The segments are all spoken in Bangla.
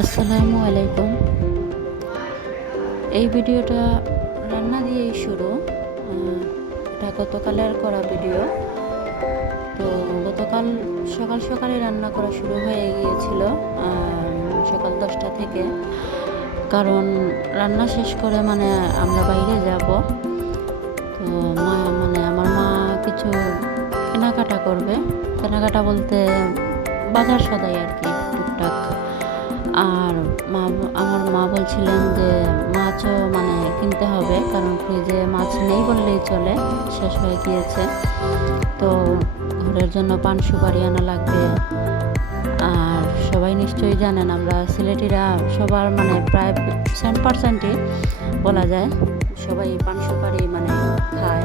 আসসালামু আলাইকুম। এই ভিডিওটা রান্না দিয়েই শুরু। এটা গতকালের করা ভিডিও। তো গতকাল সকাল সকালে রান্না করা শুরু হয়ে গিয়েছিল সকাল দশটা থেকে। কারণ রান্না শেষ করে মানে আমরা বাইরে যাব। তো মা মানে আমার মা কিছু কেনাকাটা করবে। কেনাকাটা বলতে বাজার সদাই আর কি, টুকটাক। আর মা, আমার মা বলছিলেন যে মাছও মানে কিনতে হবে, কারণ ফ্রিজে মাছ নেই বললেই চলে, শেষ হয়ে গিয়েছে। তো ঘরের জন্য পান সুপারি আনা লাগবে। আর সবাই নিশ্চয়ই জানেন, আমরা সিলেটিরা সবার মানে প্রায় সেন্ট পার্সেন্টই বলা যায়, সবাই পান সুপারি মানে খায়।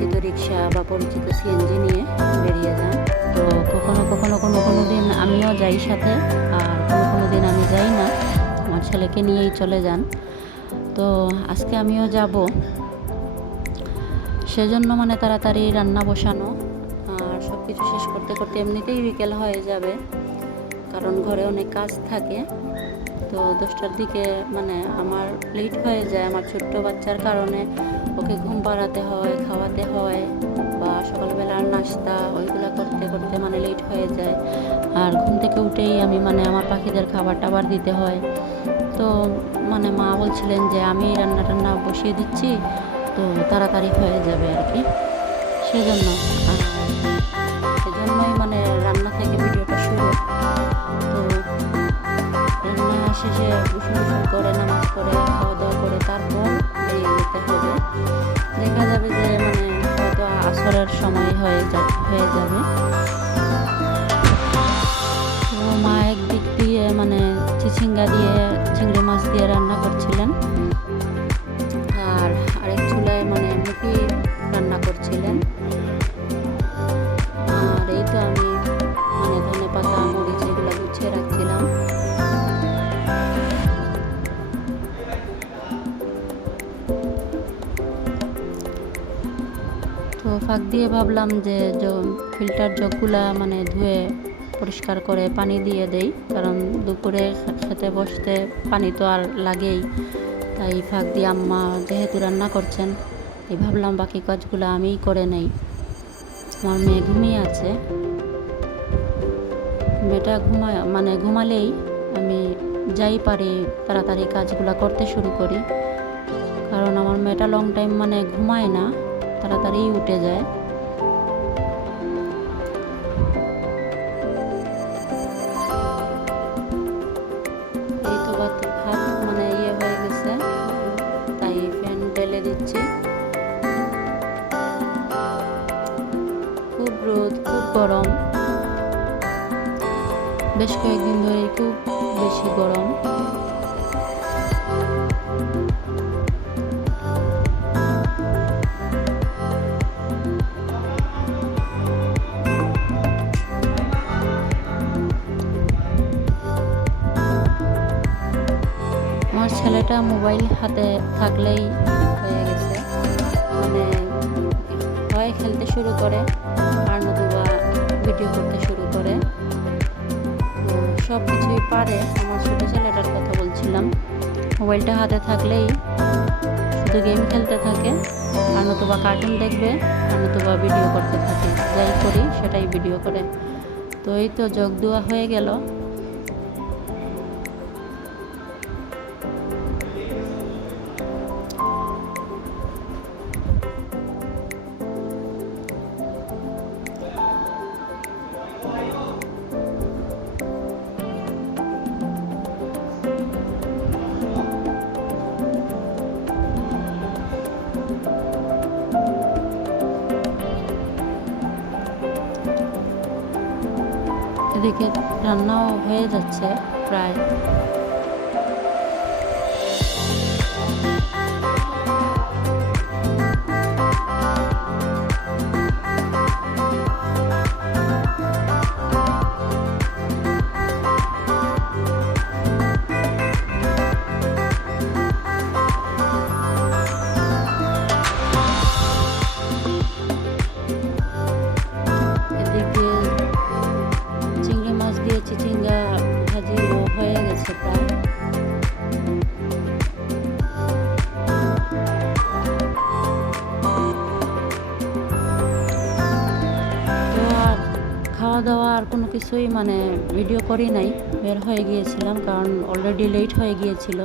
পরিচিত রিক্সা বা পরিচিত সিএনজি নিয়ে বেরিয়ে যান। তো কখনো কখনো কোনো কোনো দিন আমিও যাই সাথে, আর কোনো কোনো দিন আমি যাই না। আমার ছেলেকে নিয়েই চলে যান। তো আজকে আমিও যাব। সেজন্য মানে তাড়াতাড়ি রান্না বসানো, আর সব কিছু শেষ করতে করতে এমনিতেই বিকেল হয়ে যাবে। কারণ ঘরে অনেক কাজ থাকে। তো দশটার দিকে মানে আমার লেট হয়ে যায় আমার ছোট্ট বাচ্চার কারণে। ওকে ঘুম পাড়াতে হয়, খাওয়াতে হয় বা সকালবেলার নাস্তা ওইগুলো করতে করতে মানে লেট হয়ে যায়। আর ঘুম থেকে উঠেই আমি মানে আমার পাখিদের খাবার টাবার দিতে হয়। তো মানে মা বলছিলেন যে, আমি রান্না টান্না বসিয়ে দিচ্ছি। তো তাড়াতাড়ি হয়ে যাবে আর কি। সেজন্য যেতে হবে দেখা যাবে যে মানে হয়তো আসরের সময় হয়ে যা, হয়ে যাবে। মা একদিক দিয়ে মানে চিচিঙ্গা দিয়ে, চিংড়ি মাছ দিয়ে রান্না করছিলেন। দিয়ে ভাবলাম যে ফিল্টার জগগুলা মানে ধুয়ে পরিষ্কার করে পানি দিয়ে দেই। কারণ দুপুরে খেতে বসতে পানি তো আর লাগেই। তাই ফাঁক দিয়ে আম্মা যেহেতু রান্না করছেন এই ভাবলাম বাকি কাজগুলো আমিই করে নেই। আমার মেয়ে ঘুমিয়ে আছে। মেয়েটা ঘুমা মানে ঘুমালেই আমি যাই পারি, তাড়াতাড়ি কাজগুলো করতে শুরু করি। কারণ আমার মেয়েটা লং টাইম মানে ঘুমায় না তাড়াতাড়ি উঠে যায়। বেশ কয়েকদিন ধরে একটু বেশি গরম। আমার ছেলেটা মোবাইল হাতে থাকলেই হয়ে গেছে। মানে হয় খেলতে শুরু করে, আর নতুবা ভিডিও করতে শুরু করে। সব কিছুই পারে, আমার ছোটো ছেলেটার কথা বলছিলাম। মোবাইলটা হাতে থাকলেই শুধু গেম খেলতে থাকে, আর নতুবা কার্টুন দেখবে, আর নতুবা ভিডিও করতে থাকে। যাই করি, সেটাই ভিডিও করে। তো এই তো যোগ দেওয়া হয়ে গেল। এদিকে রান্নাও হয়ে যাচ্ছে প্রায়। কিছুই মানে ভিডিও করি নাই। বের হয়ে গিয়েছিলাম কারণ অলরেডি লেট হয়ে গিয়েছিল।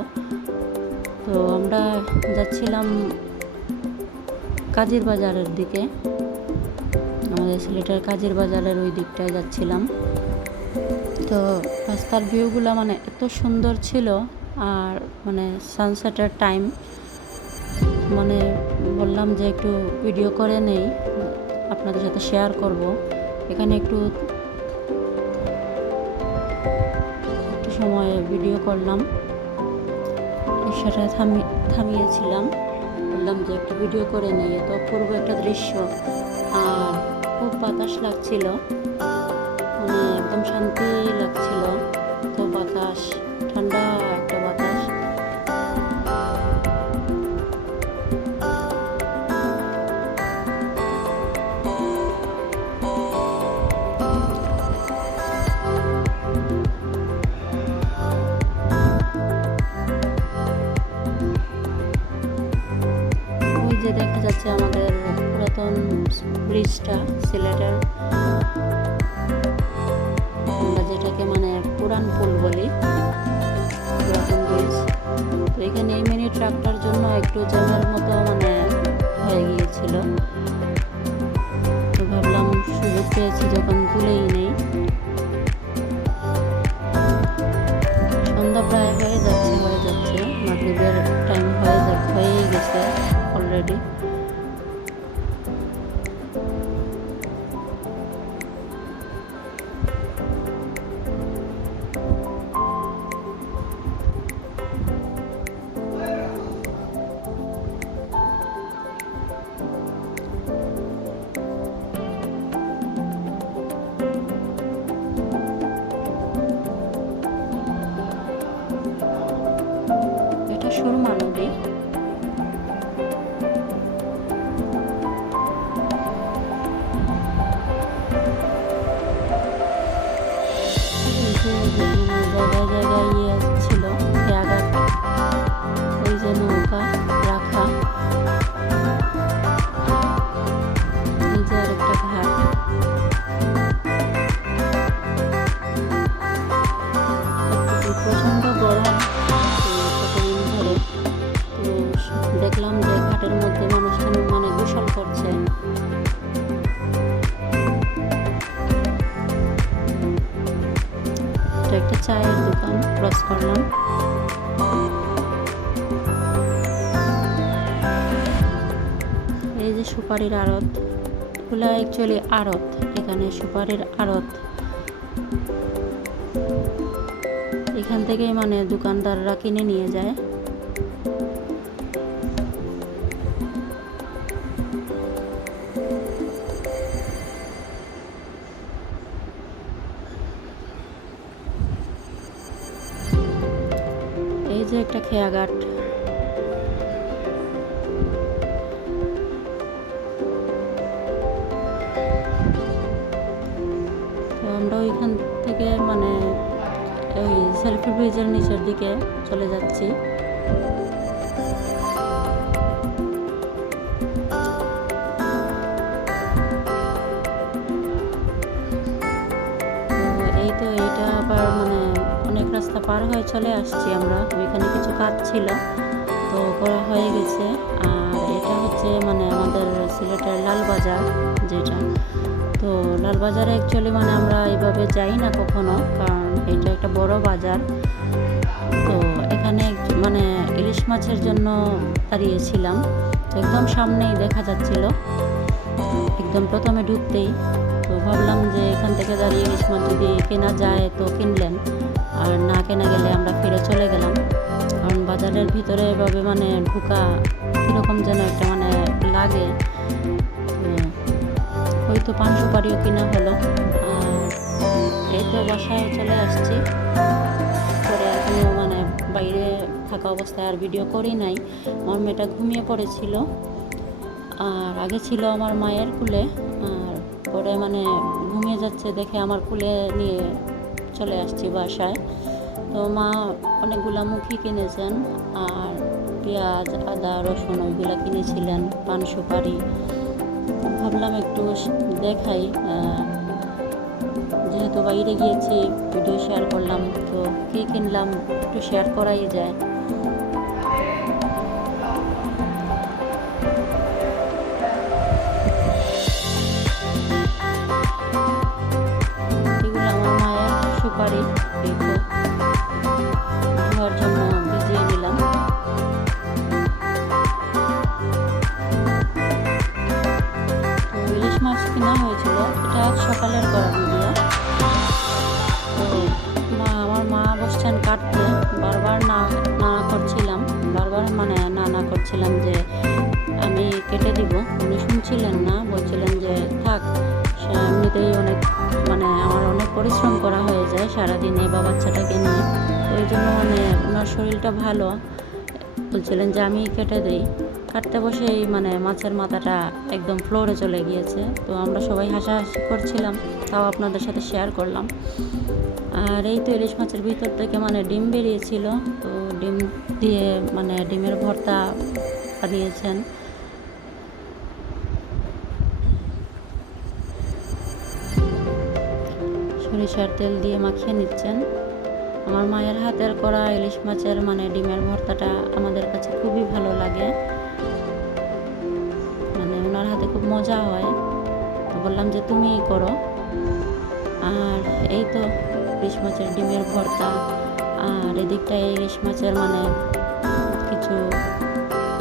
তো আমরা যাচ্ছিলাম কাজীর বাজারের দিকে। আমাদের সিলেটের কাজীর বাজারের ওই দিকটায় যাচ্ছিলাম। তো রাস্তার ভিউগুলো মানে এত সুন্দর ছিল আর মানে সানসেটের টাইম মানে বললাম যে একটু ভিডিও করে নেই, আপনাদের সাথে শেয়ার করব। এখানে একটু একটু সময় ভিডিও করলাম। সেটা থামি, থামিয়েছিলাম। বললাম যে একটু ভিডিও করে নিয়ে তো পূর্ব একটা দৃশ্য। আর খুব বাতাস লাগছিল। মানে একদম শান্তি যে দেখা যাচ্ছে আমাদের পুরাতন ব্রিজটা, সিলেটের, আমরা যেটাকে মানে পুরান পুল বলি, পুরাতন ব্রিজ। তো এখানে এই মিনি ট্রাকটার জন্য একটু জ্যামের মতো মানে হয়ে গিয়েছিল। তো ভাবলাম সুযোগ পেয়েছি যখন তুলেই নেই। এটা সুরমা নদী। একটা চায়ের দোকান ক্রস করলাম। এই যে সুপারির আড়ত এগুলো অ্যাকচুয়ালি আড়ত, এখানে সুপারির আড়ত। এখান থেকেই মানে দোকানদাররা কিনে নিয়ে যায়। এই একটা খেয়াঘাট। আমরা ওইখান থেকে মানে ওই সেলফি ব্রিজের নিচের দিকে চলে যাচ্ছি। পার হয়ে চলে আসছি আমরা। ওইখানে কিছু কাজ ছিল, তো করা হয়ে গেছে। আর এটা হচ্ছে মানে আমাদের সিলেটের লালবাজার যেটা। তো লালবাজারে অ্যাকচুয়ালি মানে আমরা এইভাবে যাই না কখনো, কারণ এটা একটা বড় বাজার। তো এখানে মানে ইলিশ মাছের জন্য দাঁড়িয়েছিলাম। তো একদম সামনেই দেখা যাচ্ছিল। একদম প্রথমে ঢুকতেই। ভাবলাম যে এখান থেকে দাঁড়িয়ে ইলিশ মাছ যদি কেনা যায় তো কিনলেন। আর না কেনা গেলে আমরা ফিরে চলে গেলাম। কারণ বাজারের ভিতরে এভাবে মানে ঢুকা কীরকম যেন একটা মানে লাগে। তো ওই তো পান সুপারিও কেনা হলো। এই তো বাসায় চলে আসছি। পরে এখনও মানে বাইরে থাকা অবস্থায় আর ভিডিও করি নাই। আমার মেয়েটা ঘুমিয়ে পড়েছিল। আর আগে ছিল আমার মায়ের কুলে। আর পরে মানে ঘুমিয়ে যাচ্ছে দেখে আমার কুলে নিয়ে চলে আসছি বাসায়। তো মা অনেকগুলা মুখি কিনেছেন আর পেঁয়াজ, আদা, রসুন ওইগুলো কিনেছিলেন পান সুপারি। ভাবলাম একটু দেখাই যেহেতু বাইরে গিয়েছি, ভিডিও শেয়ার করলাম, তো কী কিনলাম একটু শেয়ার করাই যায়। মায়ের দেখো জন্য ভিজিয়ে ইলিশ মাছ কেনা হয়েছিল, এটা সকালের করা ভিডিও। তো মা, আমার মা বসছেন কাটতে। বারবার না না করছিলাম, বারবার মানে না না করছিলাম যে আমি কেটে দিব। উনি শুনছিলেন না, বলছিলেন যে থাক এমনিতেই অনেক মানে আমার অনেক পরিশ্রম করা হয়ে যায় সারাদিনে বা বাচ্চাটাকে নিয়ে। ওই জন্য মানে ওনার শরীরটা ভালো। বলছিলেন যে আমি কেটে দিই। কাটতে বসেই মানে মাছের মাথাটা একদম ফ্লোরে চলে গিয়েছে। তো আমরা সবাই হাসাহাসি করছিলাম, তাও আপনাদের সাথে শেয়ার করলাম। আর এই তো ইলিশ মাছের ভিতর থেকে মানে ডিম বেরিয়েছিল। তো ডিম দিয়ে মানে ডিমের ভর্তা বানিয়েছেন। সরিষার তেল দিয়ে মাখিয়ে নিচ্ছেন। আমার মায়ের হাতের করা ইলিশ মাছের মানে ডিমের ভর্তাটা আমাদের কাছে খুবই ভালো লাগে। মানে ওনার হাতে খুব মজা হয়। তো বললাম যে তুমিই করো। আর এই তো ইলিশ মাছের ডিমের ভর্তা। আর এদিকটা ইলিশ মাছের মানে কিছু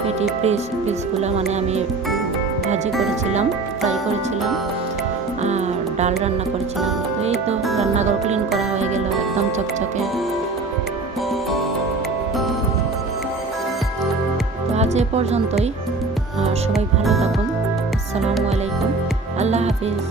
পেটি পিস পিসগুলো মানে আমি ভাজি করেছিলাম ফ্রাই করেছিলাম। আর ডাল রান্না করেছিলাম। তো এই তো রান্নাঘর ক্লিন করা হয়ে গেল, একদম চকচকে। তো আজ এ পর্যন্তই। সবাই ভালো থাকুন। আসসালামু আলাইকুম। আল্লাহ হাফিজ।